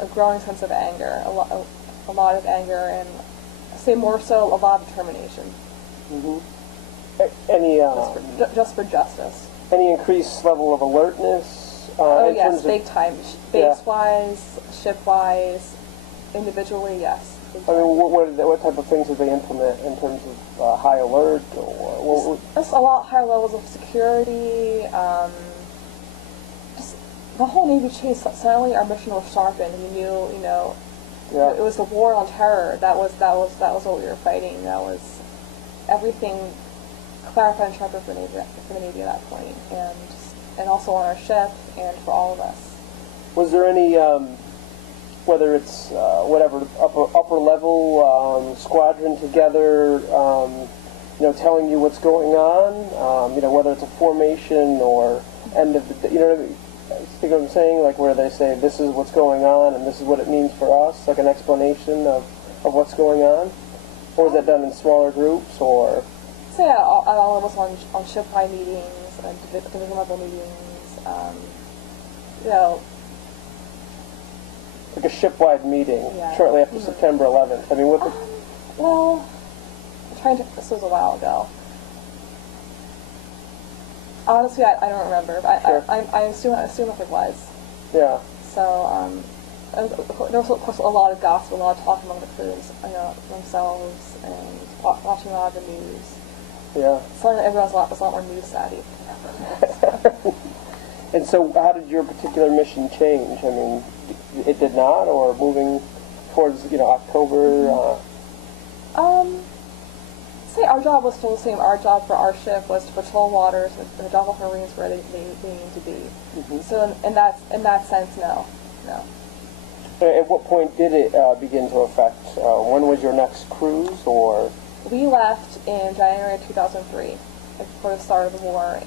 a growing sense of anger, a lot of anger, and I say more so a lot of determination. Mm-hmm. Any just for justice. Any increased level of alertness? Oh yes, big time. Base-wise, ship-wise, individually, yes. I mean, what type of things did they implement in terms of high alert or? Just a lot higher levels of security. Just the whole Navy chase. Suddenly, our mission was sharpened. We knew, Yeah. It was the war on terror. That was what we were fighting. That was everything clarified and sharpened for the Navy at that point, and also on our ship and for all of us. Was there any, whether it's whatever upper level squadron together, telling you what's going on, whether it's a formation or end of the, think what I'm saying, like where they say this is what's going on and this is what it means for us, like an explanation of what's going on, or was that done in smaller groups or? So yeah, at all levels on ship-wide meetings, division level meetings, like a ship-wide meeting shortly after September 11th. I mean, what? Well, this was a while ago. Honestly, I don't remember, but sure. I assume if it was. Yeah. So there was of course a lot of gossip, a lot of talk among the crews, themselves, and watching a lot of the news. Yeah. Suddenly everyone was a lot more news savvy. And so, how did your particular mission change? I mean, it did not, or moving towards October. Say our job was still the same. Our job for our ship was to patrol waters, and the job of Marines where they need to be. Mm-hmm. So in that sense, no. At what point did it begin to affect? When was your next cruise, or? We left in January 2003, for the start of the war,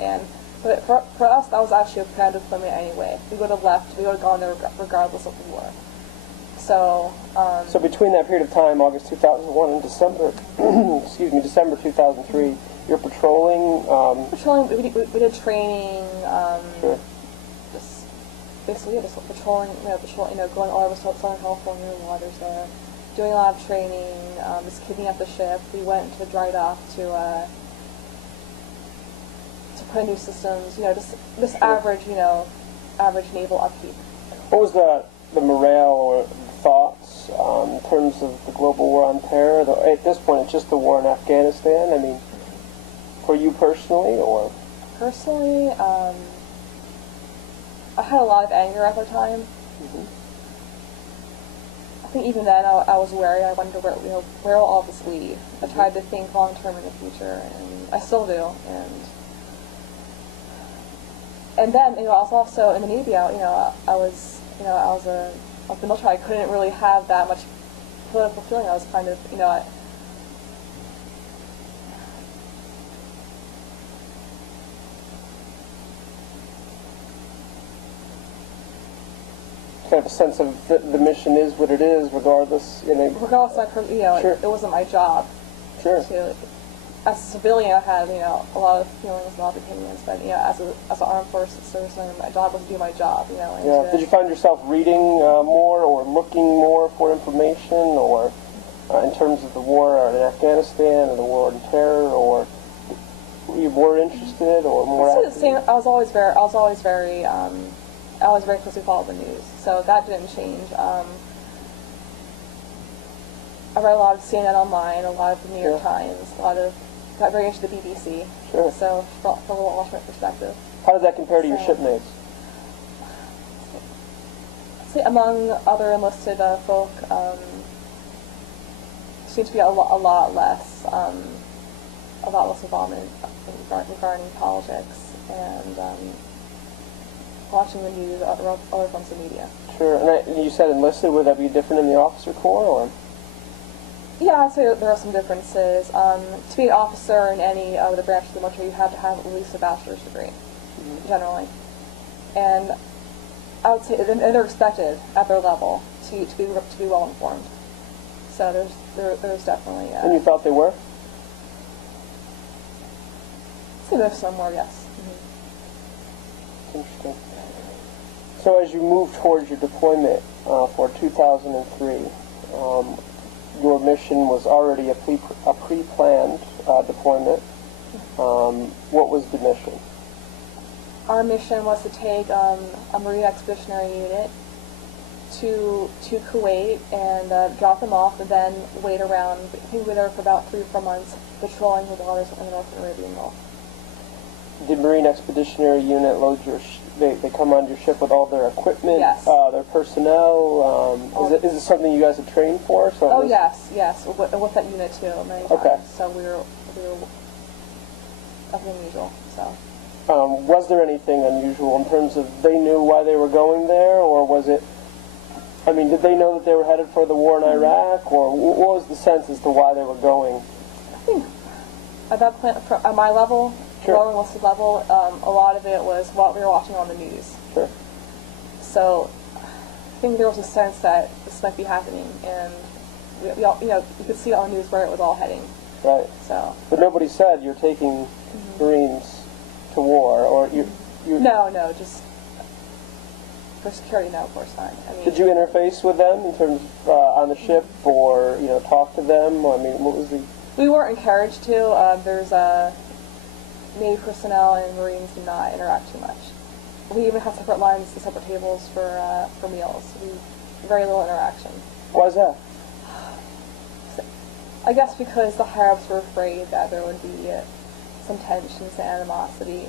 but for us that was actually a planned deployment anyway. We would have left. We would have gone there regardless of the war. So. So between that period of time, August 2001 and December, December 2003, you're patrolling. Patrolling. We did training. Sure. Just basically just patrolling. Going all over Southern California waters there. Doing a lot of training, just keeping up the ship. We went to the dry dock to put in new systems. Just average naval upkeep. What was the morale or thoughts in terms of the global war on terror? At this point, it's just the war in Afghanistan. I mean, for you personally, or? Personally, I had a lot of anger at the time. Mm-hmm. I think even then I was wary. I wondered where will all this lead. I tried to think long term in the future, and I still do. And then I was also in the Navy. I was the military. I couldn't really have that much political feeling. I was kind of kind of a sense of the mission is what it is, regardless. Regardless, sure. It wasn't my job. Sure. As a civilian, I had a lot of feelings, a lot of opinions, but as an armed forces citizen, my job was to do my job. Yeah. Did you find yourself reading more or looking more for information, or in terms of the war in Afghanistan or the war on terror, or were you more interested or more? I was always very closely followed the news, so that didn't change. I read a lot of CNN Online, a lot of the New York Times, got very into the BBC. Sure. So from a little alternate perspective. How does that compare to your shipmates? See, among other enlisted folk, seems to be a lot less involvement regarding politics and watching the news, other forms of media. Sure. And you said enlisted. Would that be different in the officer corps, or? Yeah, I'd say there are some differences. To be an officer in any of the branches of the military, you have to have at least a bachelor's degree, generally. And I would say, and they're expected at their level to be well informed. So there's definitely. And you felt they were? I'd say there's some more, yes. Interesting. So as you move towards your deployment for 2003, your mission was already a pre-planned deployment. What was the mission? Our mission was to take a Marine Expeditionary Unit to Kuwait and drop them off, and then wait around. I think we were there for about 3 or 4 months, patrolling the waters in the North Arabian Gulf. Did Marine Expeditionary Unit load your? They come on your ship with all their equipment, yes. Their personnel. Is it something you guys had trained for? So yes, with that unit too, many times. Okay. So we were nothing unusual. So. Was there anything unusual in terms of they knew why they were going there, or was it? I mean, did they know that they were headed for the war in Iraq, or what was the sense as to why they were going? I think at that point, at my level, sure. lower enlisted level, a lot of it was what we were watching on the news. Sure. So I think there was a sense that this might be happening, and we all, you could see on the news where it was all heading. Right. So. But nobody said you're taking Marines to war, or you. No, just for security. No, of course not. I mean, did you interface with them in terms of, on the ship, or talk to them? I mean, what was the? We weren't encouraged to. There's Navy personnel and Marines do not interact too much. We even have separate lines and separate tables for meals. Very little interaction. Why is that? I guess because the higher-ups were afraid that there would be some tension, some animosity.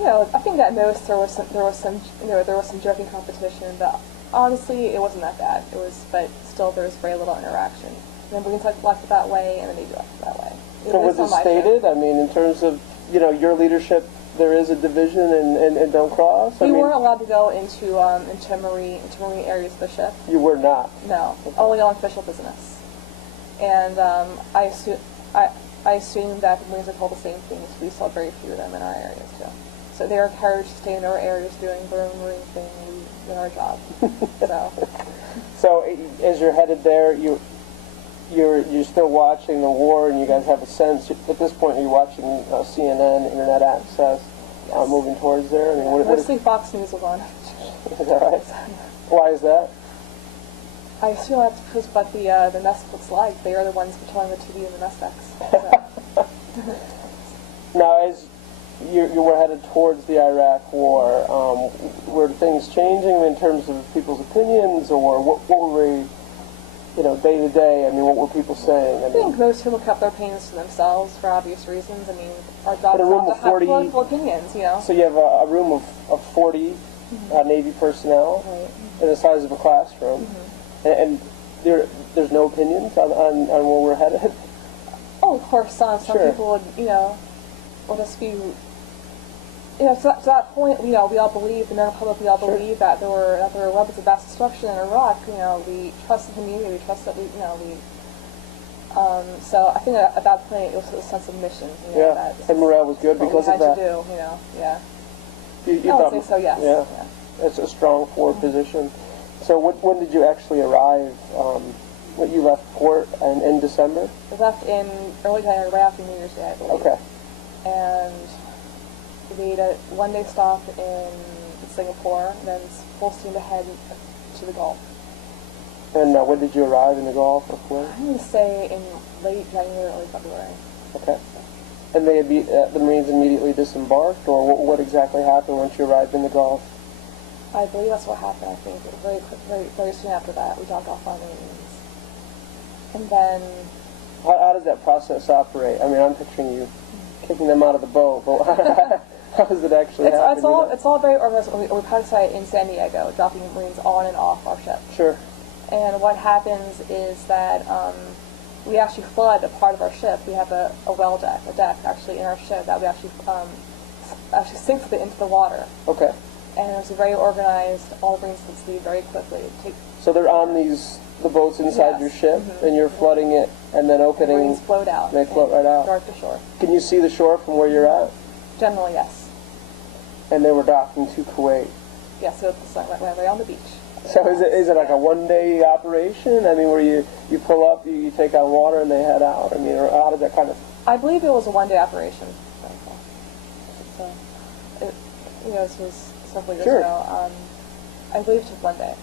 I think at most there was some joking competition, but honestly, it wasn't that bad. But still, there was very little interaction. And then Marines left it that way, and then they left it that way. So was it stated? I mean, in terms of your leadership, there is a division and don't cross. We weren't allowed to go into marine areas of the ship. You were not. No, okay. Only on official business. And I assume that the Marines are told the same things. We saw very few of them in our areas too. So they were encouraged to stay in their areas doing their own Marine thing, doing our job. So as you're headed there, you're still watching the war, and you guys have a sense. At this point, you're watching CNN, Internet access, yes. Moving towards there. I mean, mostly Fox News was on. Is that right? Why is that? I assume that's because what the mess looks like. They are the ones controlling the TV and the mess decks. So. Now, as you were headed towards the Iraq War, were things changing in terms of people's opinions, or what were we? Day to day, I mean, what were people saying? I think most people kept their opinions to themselves for obvious reasons. I mean, our job is not to have political opinions, So you have a room of 40 Navy personnel, right. in the size of a classroom, and there's no opinions on where we're headed? Oh, of course, some sure. people would, will just be... to that point, we all believe, the American public, we all sure. believe that there were weapons of mass destruction in Iraq. We trust the community. We trust that so I think at that point it was a sense of mission. Yeah, and morale was good because of that. What we had to do, yeah. You I would thought, say so, yes. Yeah, it's a strong forward position. So when did you actually arrive? You left port in December? We left in early January, right after New Year's Day, I believe. Okay. And we made a one-day stop in Singapore, and then full steam ahead to the Gulf. And when did you arrive in the Gulf or Kuwait? I'm going to say in late January, early February. Okay. And the Marines immediately disembarked, or what exactly happened once you arrived in the Gulf? I believe that's what happened. I think very soon after that, we dropped off our Marines. And then... How does that process operate? I mean, I'm picturing you kicking them out of the boat, but how does it actually happen? It's all very organized. We practice in San Diego, dropping Marines on and off our ship. Sure. And what happens is that we actually flood a part of our ship. We have a well deck, a deck actually in our ship that we actually sinks it into the water. Okay. And it's very organized. All the Marines can leave very quickly. So they're on the boats inside your ship, and you're flooding it and then opening. Marines float out. And they float right out. Dart to shore. Can you see the shore from where you're at? Generally, yes. And they were docking to Kuwait. Yeah, so it's right on the beach. So is it like a one-day operation? I mean, where you pull up, you take on water, and they head out? I mean, or how does that kind of... I believe it was a one-day operation. So, this was simply just Sure. know. I believe it took one day.